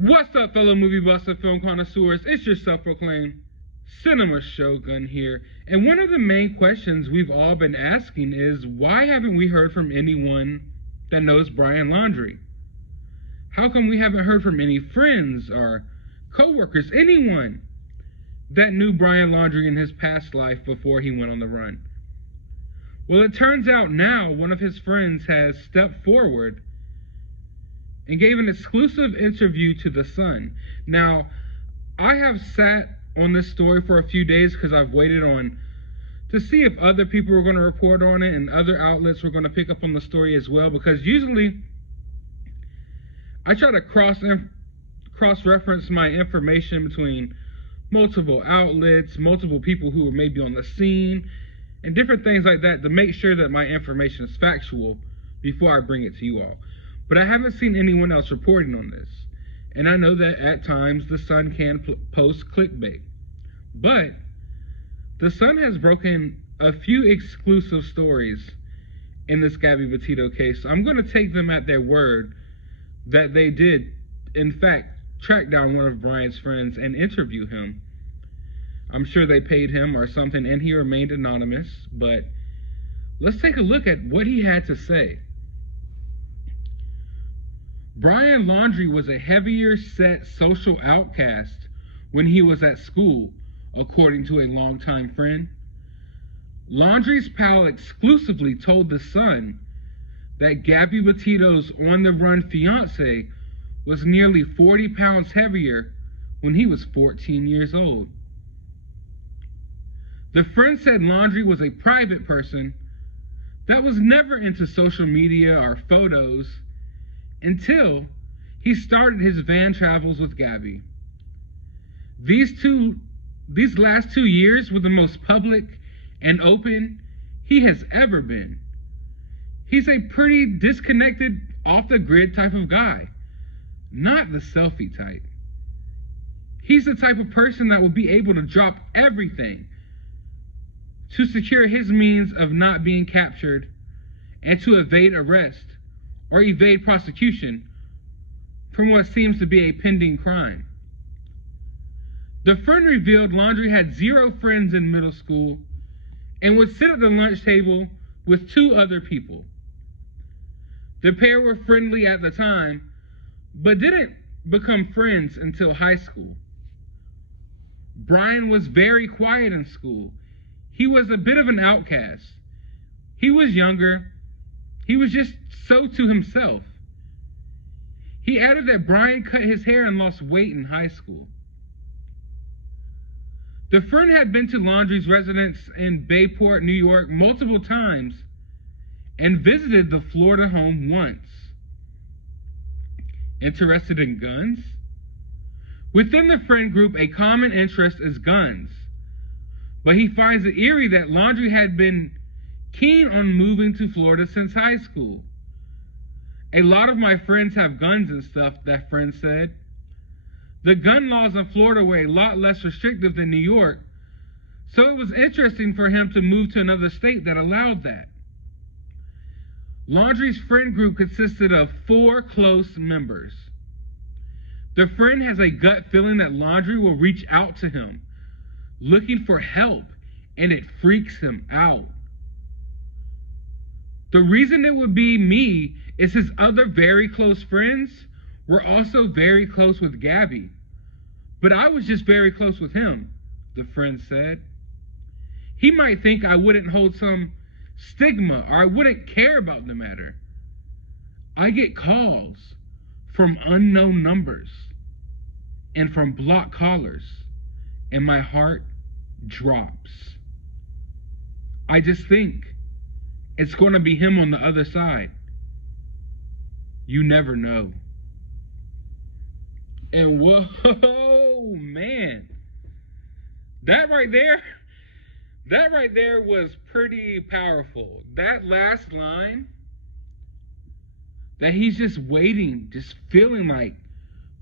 What's up, fellow movie buffs and film connoisseurs? It's your self-proclaimed cinema shogun here. And one of the main questions we've all been asking is, why haven't we heard from anyone that knows Brian Laundrie? How come we haven't heard from any friends or co-workers, anyone that knew Brian Laundrie in his past life before he went on the run? Well, it turns out now one of his friends has stepped forward and gave an exclusive interview to The Sun. Now, I have sat on this story for a few days because I've waited on to see if other people were going to report on it and other outlets were going to pick up on the story as well, because usually I try to cross-reference my information between multiple outlets, multiple people who are maybe on the scene, and different things like that to make sure that my information is factual before I bring it to you all. But I haven't seen anyone else reporting on this. And I know that at times The Sun can post clickbait. But The Sun has broken a few exclusive stories in this Gabby Petito case. So I'm going to take them at their word that they did, in fact, track down one of Brian's friends and interview him. I'm sure they paid him or something, and he remained anonymous. But let's take a look at what he had to say. Brian Laundrie was a heavier set social outcast when he was at school, according to a longtime friend. Laundrie's pal exclusively told The Sun that Gabby Petito's on-the-run fiance was nearly 40 pounds heavier when he was 14 years old. The friend said Laundrie was a private person that was never into social media or photos until he started his van travels with Gabby. These last 2 years were the most public and open he has ever been. He's a pretty disconnected, off-the-grid type of guy, not the selfie type. He's the type of person that will be able to drop everything to secure his means of not being captured and to evade arrest or evade prosecution from what seems to be a pending crime. The friend revealed Laundrie had 0 friends in middle school and would sit at the lunch table with 2 other people. The pair were friendly at the time, but didn't become friends until high school. Brian was very quiet in school. He was a bit of an outcast. He was younger. He was just so to himself. He added that Brian cut his hair and lost weight in high school. The friend had been to Laundrie's residence in Bayport, New York multiple times and visited the Florida home once. Interested in guns? Within the friend group, a common interest is guns. But he finds it eerie that Laundrie had been keen on moving to Florida since high school. A lot of my friends have guns and stuff, that friend said. The gun laws in Florida were a lot less restrictive than New York, so it was interesting for him to move to another state that allowed that. Laundrie's friend group consisted of 4 close members. The friend has a gut feeling that Laundrie will reach out to him, looking for help, and it freaks him out. The reason it would be me is his other very close friends were also very close with Gabby. But I was just very close with him, the friend said. He might think I wouldn't hold some stigma or I wouldn't care about the matter. I get calls from unknown numbers and from blocked callers, and my heart drops. I just think it's going to be him on the other side. You never know. And whoa, man. That right there was pretty powerful. That last line, that he's just waiting, just feeling like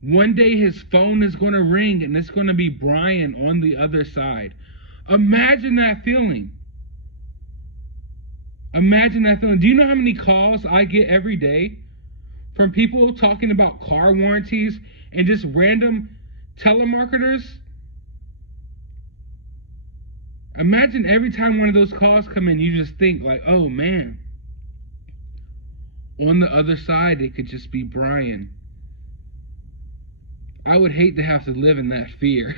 one day his phone is going to ring and it's going to be Brian on the other side. Imagine that feeling. Imagine that feeling. Do you know how many calls I get every day from people talking about car warranties and just random telemarketers. Imagine every time one of those calls come in, you just think like, oh man, on the other side, it could just be Brian. I would hate to have to live in that fear.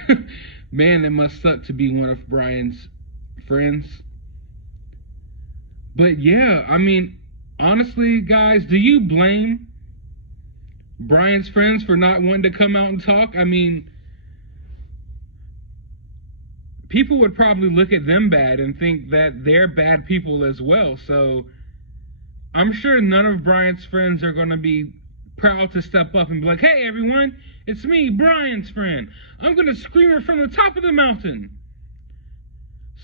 Man, it must suck to be one of Brian's friends. But yeah, I mean, honestly, guys, do you blame Brian's friends for not wanting to come out and talk? I mean, people would probably look at them bad and think that they're bad people as well. So I'm sure none of Brian's friends are going to be proud to step up and be like, hey, everyone, it's me, Brian's friend. I'm going to scream it from the top of the mountain.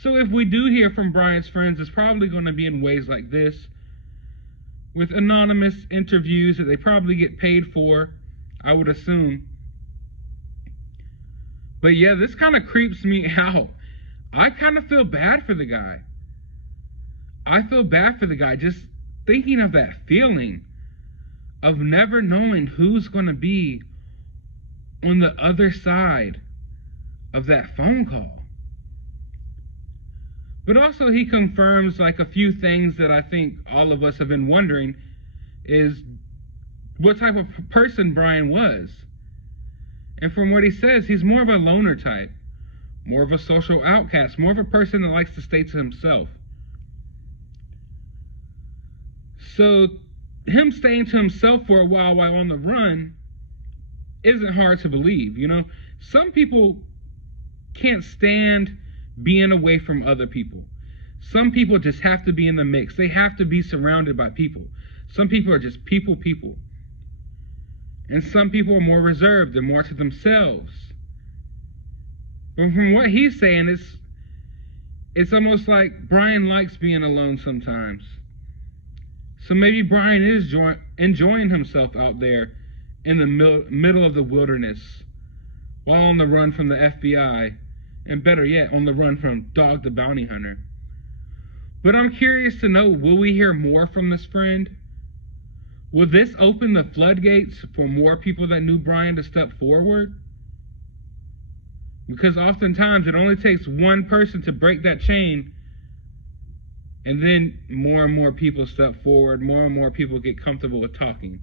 So if we do hear from Brian's friends, it's probably going to be in ways like this, with anonymous interviews that they probably get paid for, I would assume. But yeah, this kind of creeps me out. I kind of feel bad for the guy. I feel bad for the guy just thinking of that feeling of never knowing who's going to be on the other side of that phone call. But also he confirms like a few things that I think all of us have been wondering, is what type of person Brian was. And from what he says, he's more of a loner type, more of a social outcast, more of a person that likes to stay to himself. So him staying to himself for a while on the run isn't hard to believe, you know? Some people can't stand being away from other people. Some people just have to be in the mix. They have to be surrounded by people. Some people are just people. And some people are more reserved and more to themselves. But from what he's saying, it's almost like Brian likes being alone sometimes. So maybe Brian is enjoying himself out there in the middle of the wilderness, while on the run from the FBI, and better yet, on the run from Dog the Bounty Hunter. But I'm curious to know, will we hear more from this friend? Will this open the floodgates for more people that knew Brian to step forward? Because oftentimes it only takes one person to break that chain, and then more and more people step forward, more and more people get comfortable with talking.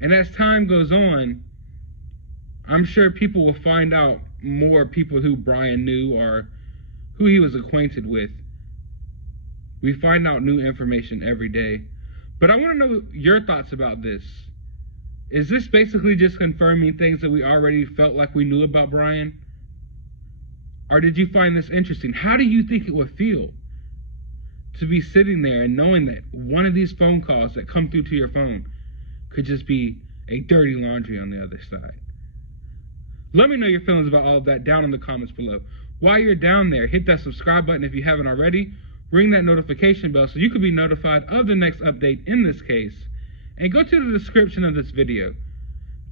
And as time goes on, I'm sure people will find out more people who Brian knew or who he was acquainted with. We find out new information every day. But I want to know your thoughts about this. Is this basically just confirming things that we already felt like we knew about Brian? Or did you find this interesting? How do you think it would feel to be sitting there and knowing that one of these phone calls that come through to your phone could just be a dirty laundry on the other side? Let me know your feelings about all of that down in the comments below. While you're down there, hit that subscribe button if you haven't already. Ring that notification bell so you can be notified of the next update in this case. And go to the description of this video.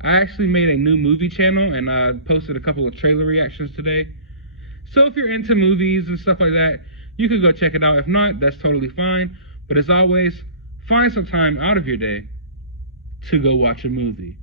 I actually made a new movie channel and I posted a couple of trailer reactions today. So if you're into movies and stuff like that, you can go check it out. If not, that's totally fine. But as always, find some time out of your day to go watch a movie.